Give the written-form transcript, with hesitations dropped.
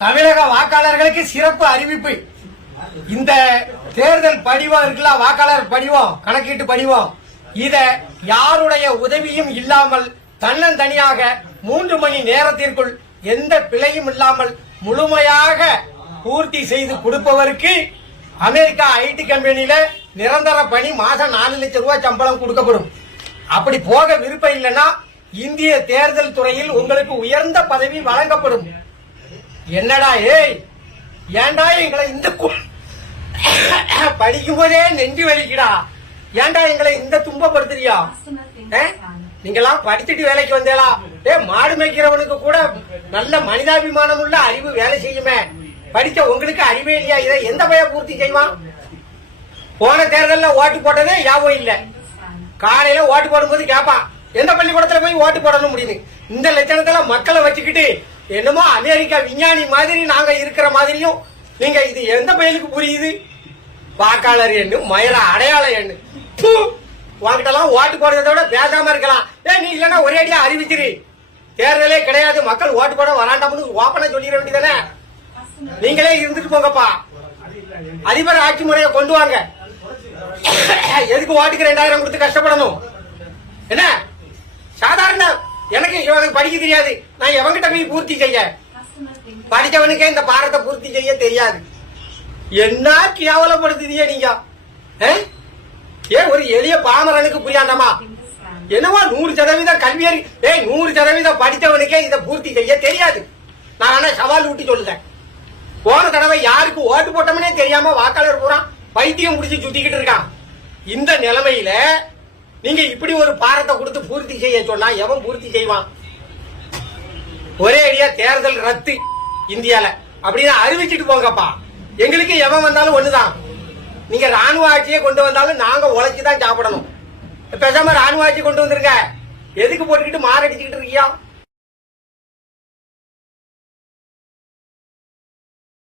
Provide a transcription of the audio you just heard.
தமிழக வாக்காளர்களுக்கு சிறப்பு அறிவிப்பு. இந்த தேர்தல் படிவம் இருக்குல்ல, வாக்காளர் படிவம், கணக்கீட்டு படிவம், இத யாருடைய உதவியும் இல்லாமல் தன்னந்தனியாக 3 மணி நேரத்திற்குள் எந்த பிழையும் இல்லாமல் முழுமையாக பூர்த்தி செய்து கொடுப்பவருக்கு அமெரிக்கா ஐடி கம்பெனியில நிரந்தர பணி, மாசம் 4 லட்சம் ரூபாய் சம்பளம் கொடுக்கப்படும். அப்படி போக விருப்பம் இல்லைன்னா இந்திய தேர்தல் துறையில் உங்களுக்கு உயர்ந்த பதவி வழங்கப்படும். என்னடா ஏய், ஏண்டா எங்களை இந்த படிக்கும் போதே நெஞ்சு வலிக்குடா, ஏண்டா எங்களை இந்த துன்பப்படுத்துறியா? நீங்கெல்லாம் படிச்சுட்டு வேலைக்கு வந்தேலா? மாடு மேய்க்கிறவனுக்கு கூட நல்ல மனிதாபிமானம் உள்ள அறிவு வேலை செய்யுமே. படிச்ச உங்களுக்கு அறிவே இல்லையா? இதை எந்த பைய பூர்த்தி செய்வான்? போன தேர்தலில் ஓட்டு போட்டதே ஞாபகம் இல்ல. காலையில ஓட்டு போடும்போது கேட்பான், எந்த பள்ளிக்கூடத்துல போய் ஓட்டு போடணும் முடியுது. இந்த லட்சணத்துல மக்களை வச்சுக்கிட்டு என்னமோ அமெரிக்கா விஞ்ஞானி மாதிரி நாங்க இருக்கிற மாதிரியும் நீங்க இது எந்த பயிலுக்கு புரியுது? வாக்காளர் எண்ணு, மயிர அடையாள எண்ணு. உங்ககிட்டலாம் ஓட்டு போடுறத விட பேசாம இருக்கலாம். நீ இல்லன்னா ஒரே அடியா அறிவிச்சிரு, தேர்தலே கிடையாது, மக்கள் ஓட்டு போட வராண்டாம்னு ஓப்பனா சொல்லிட வேண்டியதானே. நீங்களே இருந்துட்டு போங்கப்பா, அதிபர் ஆட்சி முறையை கொண்டு வாங்க. எதுக்கு ஓட்டுக்கு 2000 கொடுத்து கஷ்டப்படணும்? என்ன சாதாரண எனக்கு படிக்க தெரியாது, நான் எவங்கிட்ட போய் பூர்த்தி செய்ய? படிச்சவனுக்கே இந்த பாரத்தை பூர்த்தி செய்ய தெரியாது. என்ன கேவலப்படுத்துதிய நீங்க? ஒரு எளிய பாமரனுக்கு புரியாண்டாமா? என்னவோ 100% கல்வியறி, 100% படித்தவனுக்கே இதை பூர்த்தி செய்ய தெரியாது. நான் ஆனா சவால் ஊட்டி சொல்லுறேன். போன தடவை யாருக்கு ஓட்டு போட்டோம்னே தெரியாம வாக்காளர் பூரா பைத்தியம் முடிச்சு சுத்திக்கிட்டு இருக்கான். இந்த நிலைமையில நீங்க இப்படி ஒரு பாரத்தை கொடுத்து பூர்த்தி செய்ய சொன்னா எவன் பூர்த்தி செய்வான்? ஒரே அடியா தேர்தல் ரத்து இந்தியால அப்படின்னு அறிவிச்சிட்டு போங்கப்பா. எங்களுக்கு எவன் வந்தாலும் ஒண்ணுதான். நீங்க ராணுவ ஆட்சியை கொண்டு வந்தாலும் நாங்க உழைச்சுதான் சாப்பிடணும். பேசாம ராணுவ ஆட்சி கொண்டு வந்திருக்க. எதுக்கு போட்டுக்கிட்டு மாரடிச்சுக்கிட்டு இருக்கியா?